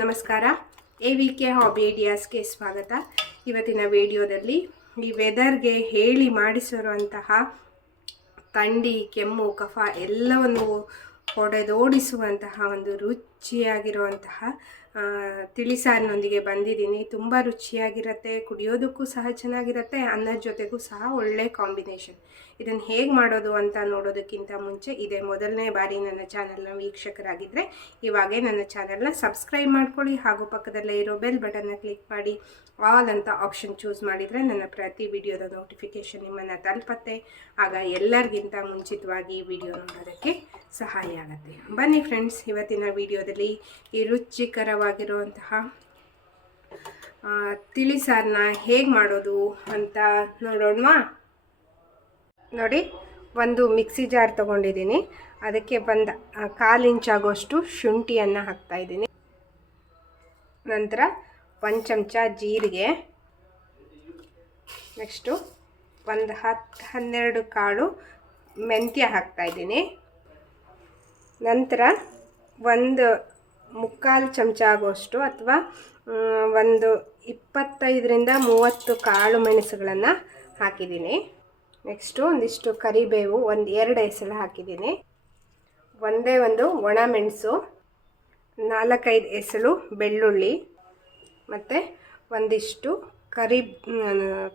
ನಮಸ್ಕಾರ. AVK hobby ಐಡಿಯಾಸ್ಗೆ ಸ್ವಾಗತ. ಇವತ್ತಿನ ವಿಡಿಯೋದಲ್ಲಿ ಈ ವೆದರ್ಗೆ ಹೇಳಿ ಮಾಡಿಸಿರುವಂತಹ ಥಂಡಿ, ಕೆಮ್ಮು, ಕಫ ಎಲ್ಲವನ್ನು ಹೊಡೆದೋಡಿಸುವಂತಹ ಒಂದು ರುಚಿಯಾಗಿರುವಂತಹ ತಿಳಿಸಾರಿನೊಂದಿಗೆ ಬಂದಿದ್ದೀನಿ. ತುಂಬ ರುಚಿಯಾಗಿರುತ್ತೆ, ಕುಡಿಯೋದಕ್ಕೂ ಸಹ ಚೆನ್ನಾಗಿರುತ್ತೆ, ಅನ್ನದ ಜೊತೆಗೂ ಸಹ ಒಳ್ಳೆ ಕಾಂಬಿನೇಷನ್. ಇದನ್ನು ಹೇಗೆ ಮಾಡೋದು ಅಂತ ನೋಡೋದಕ್ಕಿಂತ ಮುಂಚೆ ಇದೇ ಮೊದಲನೇ ಬಾರಿ ನನ್ನ ಚಾನಲ್ನ ವೀಕ್ಷಕರಾಗಿದ್ದರೆ ಇವಾಗೇ ನನ್ನ ಚಾನಲ್ನ ಸಬ್ಸ್ಕ್ರೈಬ್ ಮಾಡ್ಕೊಳ್ಳಿ, ಹಾಗೂ ಪಕ್ಕದಲ್ಲೇ ಇರೋ ಬೆಲ್ ಬಟನ್ನ ಕ್ಲಿಕ್ ಮಾಡಿ ಆಲ್ ಅಂತ ಆಪ್ಷನ್ ಚೂಸ್ ಮಾಡಿದರೆ ನನ್ನ ಪ್ರತಿ ವಿಡಿಯೋದ ನೋಟಿಫಿಕೇಷನ್ ನಿಮ್ಮನ್ನು ತಲುಪತ್ತೆ. ಆಗ ಎಲ್ಲರಿಗಿಂತ ಮುಂಚಿತವಾಗಿ ವಿಡಿಯೋ ನೋಡೋದಕ್ಕೆ ಸಹಾಯ ಆಗುತ್ತೆ. ಬನ್ನಿ ಫ್ರೆಂಡ್ಸ್, ಇವತ್ತಿನ ವಿಡಿಯೋದಲ್ಲಿ ಈ ರುಚಿಕರವಾಗಿರುವಂತಹ ತಿಳಿಸಾರನ್ನ ಹೇಗೆ ಮಾಡೋದು ಅಂತ ನೋಡೋಣವಾ. ನೋಡಿ, ಒಂದು ಮಿಕ್ಸಿ ಜಾರ್ ತೊಗೊಂಡಿದ್ದೀನಿ. ಅದಕ್ಕೆ ಒಂದು 1/4 ಇಂಚ್ ಆಗೋಷ್ಟು ಶುಂಠಿಯನ್ನು ಹಾಕ್ತಾಯಿದ್ದೀನಿ. ನಂತರ 1 ಚಮಚ ಜೀರಿಗೆ, ನೆಕ್ಸ್ಟು ಒಂದು 10-12 ಕಾಳು ಮೆಂತ್ಯ ಹಾಕ್ತಾಯಿದ್ದೀನಿ. ನಂತರ ಒಂದು 3/4 ಚಮಚ ಆಗೋಷ್ಟು ಅಥವಾ ಒಂದು 25-30 ಕಾಳು ಮೆಣಸುಗಳನ್ನು ಹಾಕಿದ್ದೀನಿ. ನೆಕ್ಸ್ಟು ಒಂದಿಷ್ಟು ಕರಿಬೇವು, 1-2 ಎಸಳು ಹಾಕಿದ್ದೀನಿ. ಒಂದೇ ಒಂದು ಒಣ ಮೆಣಸು, 4-5 ಎಸಳು ಬೆಳ್ಳುಳ್ಳಿ, ಮತ್ತು ಒಂದಿಷ್ಟು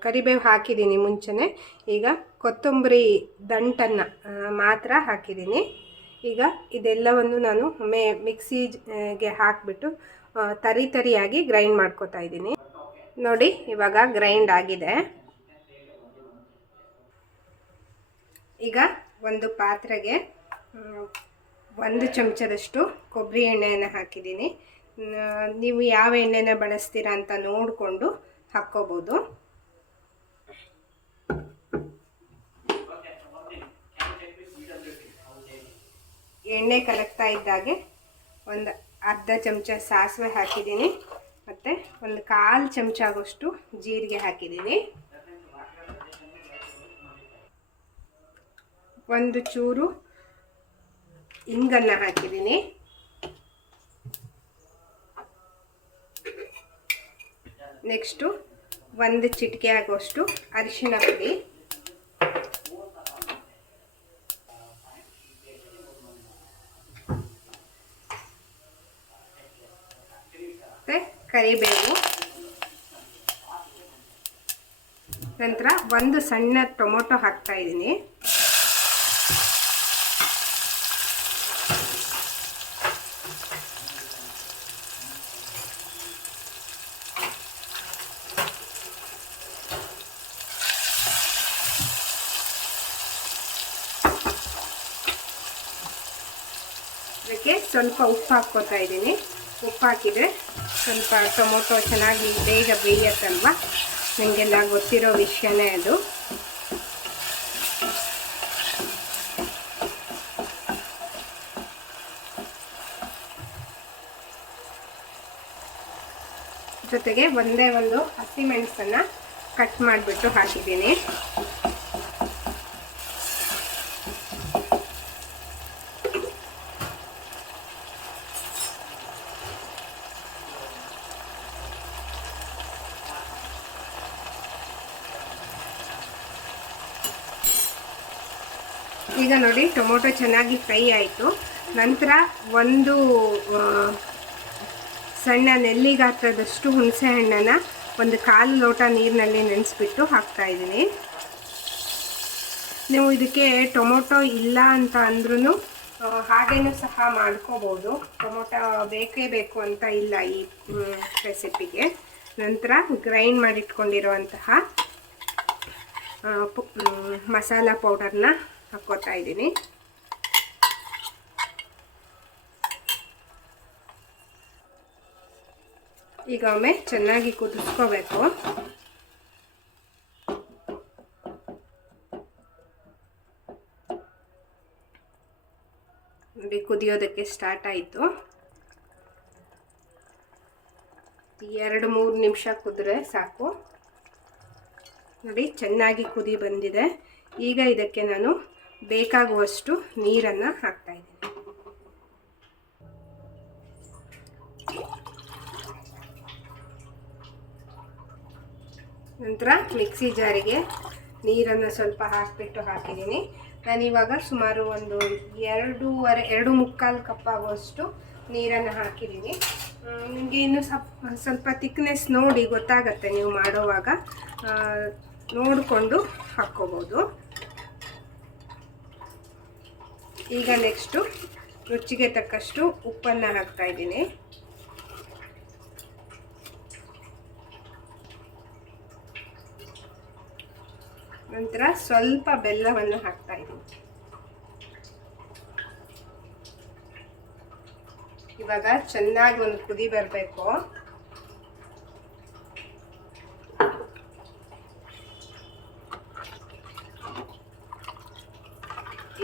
ಕರಿಬೇವು ಹಾಕಿದ್ದೀನಿ ಮುಂಚೆನೇ. ಈಗ ಕೊತ್ತಂಬರಿ ದಂಟನ್ನು ಮಾತ್ರ ಹಾಕಿದ್ದೀನಿ. ಈಗ ಇದೆಲ್ಲವನ್ನು ನಾನು ಮಿಕ್ಸಿಗೆ ಹಾಕಿಬಿಟ್ಟು ತರಿಯಾಗಿ ಗ್ರೈಂಡ್ ಮಾಡ್ಕೊತಾ ಇದ್ದೀನಿ. ನೋಡಿ, ಇವಾಗ ಗ್ರೈಂಡ್ ಆಗಿದೆ. ಈಗ ಒಂದು ಪಾತ್ರೆಗೆ 1 ಚಮಚದಷ್ಟು ಕೊಬ್ಬರಿ ಎಣ್ಣೆಯನ್ನು ಹಾಕಿದ್ದೀನಿ. ನೀವು ಯಾವ ಎಣ್ಣೆನ ಬಳಸ್ತೀರಾ ಅಂತ ನೋಡಿಕೊಂಡು ಹಾಕ್ಕೋಬೋದು. ಎಣ್ಣೆ ಕರಗ್ತಾ ಇದ್ದಾಗೆ ಒಂದು 1/2 ಚಮಚ ಸಾಸಿವೆ ಹಾಕಿದ್ದೀನಿ, ಮತ್ತು ಒಂದು 1/4 ಚಮಚ ಆಗೋಷ್ಟು ಜೀರಿಗೆ ಹಾಕಿದ್ದೀನಿ. ಒಂದು ಚೂರು ಇಂಗನ್ನು ಹಾಕಿದ್ದೀನಿ. ನೆಕ್ಸ್ಟು 1 ಚಿಟಿಕೆ ಆಗೋಷ್ಟು ಅರಿಶಿಣ ಪುಡಿ, ಮತ್ತು ಕರಿಬೇವು. ನಂತರ ಒಂದು ಸಣ್ಣ ಟೊಮೊಟೊ ಹಾಕ್ತಾ ಇದ್ದೀನಿ. ಅದಕ್ಕೆ ಸ್ವಲ್ಪ ಉಪ್ಪು ಹಾಕ್ಕೋತಾ ಇದ್ದೀನಿ. ಉಪ್ಪು ಹಾಕಿದರೆ ಸ್ವಲ್ಪ ಟೊಮೊಟೊ ಚೆನ್ನಾಗಿ ಬೇಗ ಬೇಯತ್ತಲ್ವ, ನನಗೆಲ್ಲ ಗೊತ್ತಿರೋ ವಿಷಯನೇ ಅದು. ಜೊತೆಗೆ ಒಂದೇ ಒಂದು ಹಸಿಮೆಣಸನ್ನು ಕಟ್ ಮಾಡಿಬಿಟ್ಟು ಹಾಕಿದ್ದೀನಿ. ಈಗ ನೋಡಿ, ಟೊಮೊಟೊ ಚೆನ್ನಾಗಿ ಫ್ರೈ ಆಯಿತು. ನಂತರ ಒಂದು ಸಣ್ಣ ನೆಲ್ಲಿ ಗಾತ್ರದಷ್ಟು ಹುಣಸೆ ಹಣ್ಣನ್ನು 1/4 ಲೋಟ ನೀರಿನಲ್ಲಿ ನೆನೆಸ್ಬಿಟ್ಟು ಹಾಕ್ತಾಯಿದ್ದೀನಿ. ನೀವು ಇದಕ್ಕೆ ಟೊಮೊಟೊ ಇಲ್ಲ ಅಂತ ಅಂದ್ರೂ ಹಾಗೇನೂ ಸಹ ಮಾಡ್ಕೋಬೋದು. ಟೊಮೊಟೊ ಬೇಕೇ ಬೇಕು ಅಂತ ಇಲ್ಲ ಈ ರೆಸಿಪಿಗೆ. ನಂತರ ಗ್ರೈಂಡ್ ಮಾಡಿಟ್ಕೊಂಡಿರುವಂತಹ ಮಸಾಲ ಪೌಡರ್ನ ಹಾಕ್ಕೋತಾ ಇದ್ದೀನಿ. ಈಗ ಒಮ್ಮೆ ಚೆನ್ನಾಗಿ ಕುದಿಸ್ಕೋಬೇಕು. ನೋಡಿ, ಕುದಿಯೋದಕ್ಕೆ ಸ್ಟಾರ್ಟ್ ಆಯಿತು. 2-3 ನಿಮಿಷ ಕುದ್ರೆ ಸಾಕು. ನೋಡಿ, ಚೆನ್ನಾಗಿ ಕುದಿ ಬಂದಿದೆ. ಈಗ ಇದಕ್ಕೆ ನಾನು ಬೇಕಾಗುವಷ್ಟು ನೀರನ್ನು ಹಾಕ್ತಾ ಇದ್ದೀನಿ. ನಂತರ ಮಿಕ್ಸಿ ಜಾರಿಗೆ ನೀರನ್ನು ಸ್ವಲ್ಪ ಹಾಕಿದ್ದೀನಿ. ನಾನಿವಾಗ ಸುಮಾರು ಒಂದು 2.25 ಕಪ್ ಆಗುವಷ್ಟು ನೀರನ್ನು ಹಾಕಿದ್ದೀನಿ. ನಿಮಗೆ ಇನ್ನೂ ಸ್ವಲ್ಪ ತಿಕ್ನೆಸ್ ನೋಡಿ ಗೊತ್ತಾಗತ್ತೆ, ನೀವು ಮಾಡೋವಾಗ ನೋಡಿಕೊಂಡು ಹಾಕ್ಕೋಬೋದು. ಈಗ ನೆಕ್ಸ್ಟು ರುಚಿಗೆ ತಕ್ಕಷ್ಟು ಉಪ್ಪನ್ನು ಹಾಕ್ತಾಯಿದ್ದೀನಿ. ನಂತರ ಸ್ವಲ್ಪ ಬೆಲ್ಲವನ್ನು ಹಾಕ್ತಾಯಿದ್ದೀನಿ. ಇವಾಗ ಚೆನ್ನಾಗಿ ಒಂದು ಕುದಿ ಬರಬೇಕು.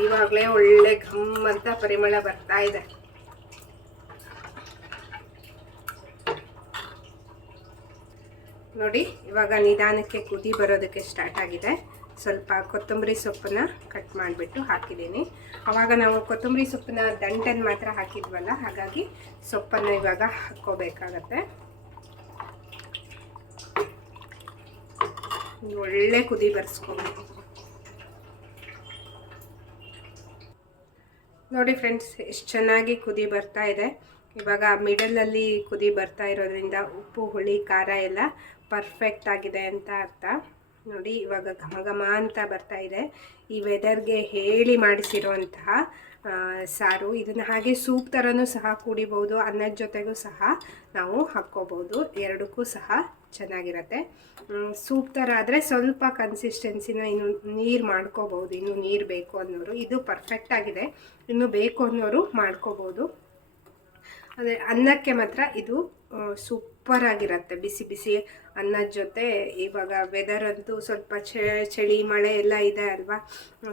ಇವಾಗಲೇ ಒಳ್ಳೆ ಘಮ್ ಅಂತ ಪರಿಮಳ ಬರ್ತಾ ಇದೆ. ನೋಡಿ, ಇವಾಗ ನಿಧಾನಕ್ಕೆ ಕುದಿ ಬರೋದಕ್ಕೆ ಸ್ಟಾರ್ಟ್ ಆಗಿದೆ. ಸ್ವಲ್ಪ ಕೊತ್ತಂಬರಿ ಸೊಪ್ಪನ್ನ ಕಟ್ ಮಾಡಿಬಿಟ್ಟು ಹಾಕಿದ್ದೀನಿ. ಆವಾಗ ನಾವು ಕೊತ್ತಂಬರಿ ಸೊಪ್ಪನ್ನ ದಂಟನ್ನು ಮಾತ್ರ ಹಾಕಿದ್ವಲ್ಲ, ಹಾಗಾಗಿ ಸೊಪ್ಪನ್ನು ಇವಾಗ ಹಾಕ್ಕೋಬೇಕಾಗತ್ತೆ. ಒಳ್ಳೆ ಕುದಿ ಬರ್ಸ್ಕೊಬೇಕು. ನೋಡಿ ಫ್ರೆಂಡ್ಸ್, ಎಷ್ಟು ಚೆನ್ನಾಗಿ ಕುದಿ ಬರ್ತಾ ಇದೆ. ಇವಾಗ ಮಿಡಲಲ್ಲಿ ಕುದಿ ಬರ್ತಾ ಇರೋದ್ರಿಂದ ಉಪ್ಪು, ಹುಳಿ, ಖಾರ ಎಲ್ಲ ಪರ್ಫೆಕ್ಟ್ ಆಗಿದೆ ಅಂತ ಅರ್ಥ. ನೋಡಿ, ಇವಾಗ ಘಮ ಘಮ ಅಂತ ಬರ್ತಾ ಇದೆ. ಈ ವೆದರ್ಗೆ ಹೇಳಿ ಮಾಡಿಸಿರುವಂತಹ ಸಾರು. ಇದನ್ನು ಹಾಗೆ ಸೂಪ್ ಥರನೂ ಸಹ ಕುಡಿಬೋದು, ಅನ್ನದ ಜೊತೆಗೂ ಸಹ ನಾವು ಹಾಕ್ಕೋಬೋದು. ಎರಡಕ್ಕೂ ಸಹ ಚೆನ್ನಾಗಿರುತ್ತೆ. ಸೂಪ್ ಥರ ಆದರೆ ಸ್ವಲ್ಪ ಕನ್ಸಿಸ್ಟೆನ್ಸಿನ ಇನ್ನು ನೀರು ಮಾಡ್ಕೋಬೋದು. ಇನ್ನು ನೀರು ಬೇಕು ಅನ್ನೋರು ಇದು ಪರ್ಫೆಕ್ಟ್ ಆಗಿದೆ. ಇನ್ನು ಬೇಕು ಅನ್ನೋರು ಮಾಡ್ಕೋಬೋದು. ಅದೇ ಅನ್ನಕ್ಕೆ ಮಾತ್ರ ಇದು ಸೂಪರ್ ಆಗಿರುತ್ತೆ. ಬಿಸಿ ಬಿಸಿ ಅನ್ನದ ಜೊತೆ. ಇವಾಗ ವೆದರ್ ಅಂತೂ ಸ್ವಲ್ಪ ಚಳಿ ಮಳೆ ಎಲ್ಲ ಇದೆ ಅಲ್ವಾ,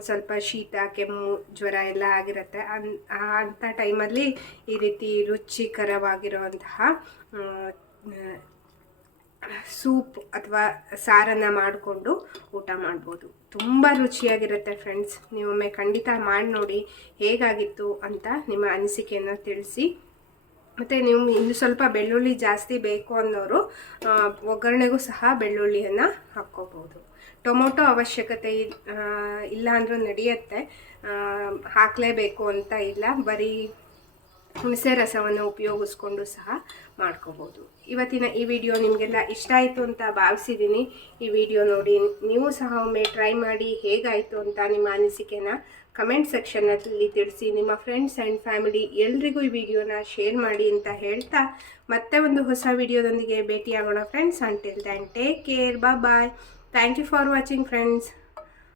ಸ್ವಲ್ಪ ಶೀತ, ಕೆಮ್ಮು, ಜ್ವರ ಎಲ್ಲ ಆಗಿರುತ್ತೆ. ಅಂಥ ಟೈಮಲ್ಲಿ ಈ ರೀತಿ ರುಚಿಕರವಾಗಿರುವಂತಹ ಸೂಪ್ ಅಥವಾ ಸಾರನ್ನು ಮಾಡಿಕೊಂಡು ಊಟ ಮಾಡ್ಬೋದು. ತುಂಬ ರುಚಿಯಾಗಿರುತ್ತೆ ಫ್ರೆಂಡ್ಸ್. ನೀವೊಮ್ಮೆ ಖಂಡಿತ ಮಾಡಿ ನೋಡಿ, ಹೇಗಾಗಿತ್ತು ಅಂತ ನಿಮ್ಮ ಅನಿಸಿಕೆಯನ್ನು ತಿಳಿಸಿ. ಮತ್ತು ನೀವು ಇನ್ನು ಸ್ವಲ್ಪ ಬೆಳ್ಳುಳ್ಳಿ ಜಾಸ್ತಿ ಬೇಕು ಅನ್ನೋರು ಒಗ್ಗರಣೆಗೂ ಸಹ ಬೆಳ್ಳುಳ್ಳಿಯನ್ನು ಹಾಕ್ಕೋಬೋದು. ಟೊಮೊಟೊ ಅವಶ್ಯಕತೆ ಇಲ್ಲ ಅಂದರೂ ನಡೆಯುತ್ತೆ, ಹಾಕಲೇಬೇಕು ಅಂತ ಇಲ್ಲ. ಬರೀ ಹುಣಸೆ ರಸವನ್ನು ಉಪಯೋಗಿಸ್ಕೊಂಡು ಸಹ ಮಾಡ್ಕೋಬೋದು. ಇವತ್ತಿನ ಈ ವಿಡಿಯೋ ನಿಮಗೆಲ್ಲ ಇಷ್ಟ ಆಯಿತು ಅಂತ ಭಾವಿಸಿದ್ದೀನಿ. ಈ ವಿಡಿಯೋ ನೋಡಿ ನೀವು ಸಹ ಒಮ್ಮೆ ಟ್ರೈ ಮಾಡಿ, ಹೇಗಾಯಿತು ಅಂತ ನಿಮ್ಮ ಅನಿಸಿಕೆನ ಕಮೆಂಟ್ ಸೆಕ್ಷನ್ನಲ್ಲಿ ತಿಳಿಸಿ. ನಿಮ್ಮ ಫ್ರೆಂಡ್ಸ್ ಆ್ಯಂಡ್ ಫ್ಯಾಮಿಲಿ ಎಲ್ರಿಗೂ ಈ ವಿಡಿಯೋನ ಶೇರ್ ಮಾಡಿ ಅಂತ ಹೇಳ್ತಾ, ಮತ್ತೆ ಒಂದು ಹೊಸ ವಿಡಿಯೋದೊಂದಿಗೆ ಭೇಟಿಯಾಗೋಣ friends. Until then take care, bye. Thank you for watching friends.